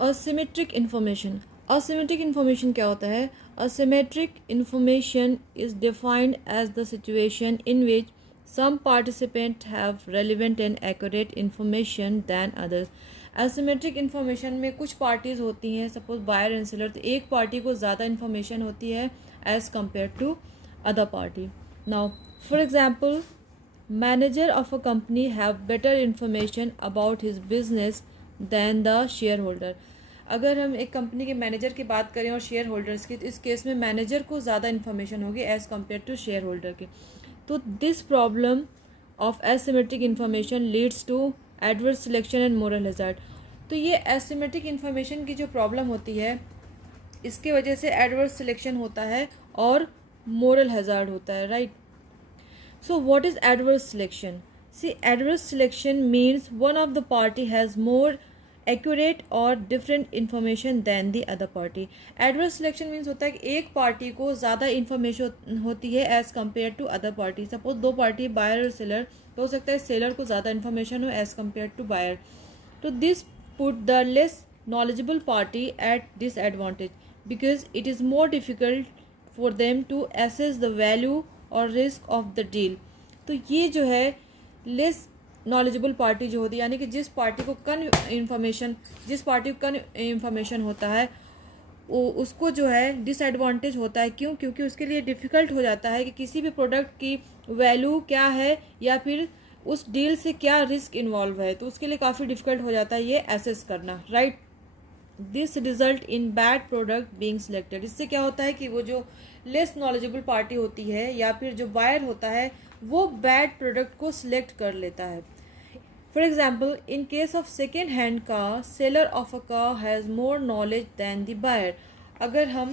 Asymmetric information. Asymmetric information क्या होता है? Asymmetric information is defined as the situation in which some participants have relevant and accurate information than others। Asymmetric information में कुछ parties होती हैं, suppose buyer and seller, तो एक party को ज़्यादा इन्फॉर्मेशन होती है as compare to other party. Now for example, manager of a company have better information about his business than the share holder. अगर हम एक कंपनी के मैनेजर की बात करें और शेयर होल्डर्स की, तो इस केस में मैनेजर को ज़्यादा इन्फॉर्मेशन होगी as compare to share holder की। तो this problem of asymmetric information leads to adverse selection and moral hazard. तो ये एसिमेट्रिक इन्फॉर्मेशन की जो प्रॉब्लम होती है, इसके वजह से एडवर्स सिलेक्शन होता है और मोरल हैज़ार्ड होता है, right. So what is adverse selection? See, adverse selection means one of the party has more accurate और different information than the other party. Adverse selection means होता है कि एक पार्टी को ज़्यादा इन्फॉर्मेशन होती है as compare to other party. Suppose दो पार्टी बायर और सेलर, तो हो सकता है सेलर को ज़्यादा इन्फॉर्मेशन हो एज़ कम्पेयर टू बायर। तो this put the less knowledgeable party at disadvantage because it is more difficult for them to assess the value और रिस्क ऑफ द डील। तो ये जो है लेस नॉलेजेबल पार्टी जो होती है, यानी कि जिस पार्टी को कम इंफॉर्मेशन होता है, वो उसको जो है डिसएडवांटेज होता है। क्यों? क्योंकि उसके लिए डिफ़िकल्ट हो जाता है कि किसी भी प्रोडक्ट की वैल्यू क्या है या फिर उस डील से क्या रिस्क इन्वॉल्व है, तो उसके लिए काफ़ी डिफ़िकल्ट हो जाता है ये एसेस करना, right. This result in bad product being selected. इससे क्या होता है कि वो जो लेस नॉलेजेबल पार्टी होती है या फिर जो बायर होता है, वो बैड प्रोडक्ट को सिलेक्ट कर लेता है। For example, in case of second hand car, seller of a car has more knowledge than the buyer। अगर हम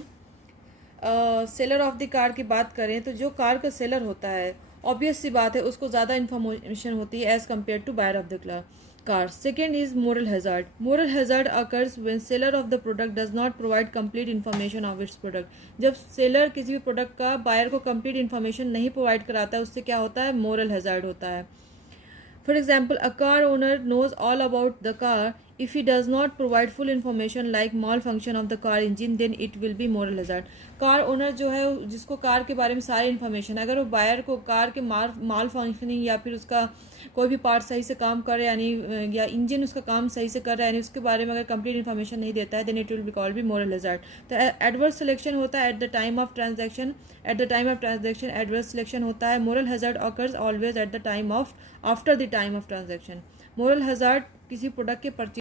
सेलर ऑफ द कार की बात करें, तो जो कार का सेलर होता है, ऑब्वियस सी बात है उसको ज़्यादा इन्फॉर्मेशन होती है as compare to buyer of the car. Second is moral hazard. Moral hazard occurs when seller of the product does not provide complete information of its product. जब सेलर किसी भी प्रोडक्ट का बायर को complete information नहीं provide कराता है, उससे क्या होता है? मोरल हैज़ार्ड होता है। For example, a car owner knows all about the car. If he does not provide full information like malfunction of the car engine, then it will be moral hazard। Car owner जो है, जिसको car के बारे में सारी information है, अगर वो बायर को कार के माल फंक्शनिंग या फिर उसका कोई भी पार्ट सही से काम कर रहा है, यानी या इंजन उसका काम सही से कर रहा है, यानी उसके बारे में अगर कंप्लीट इन्फॉर्मेशन नहीं देता है, then it will be called be moral hazard. तो एडवर्स सिलेक्शन होता है at the time of transaction. Adverse selection होता है। Moral hazard occurs always at the time of after the time of transaction. Moral hazard किसी product के purchase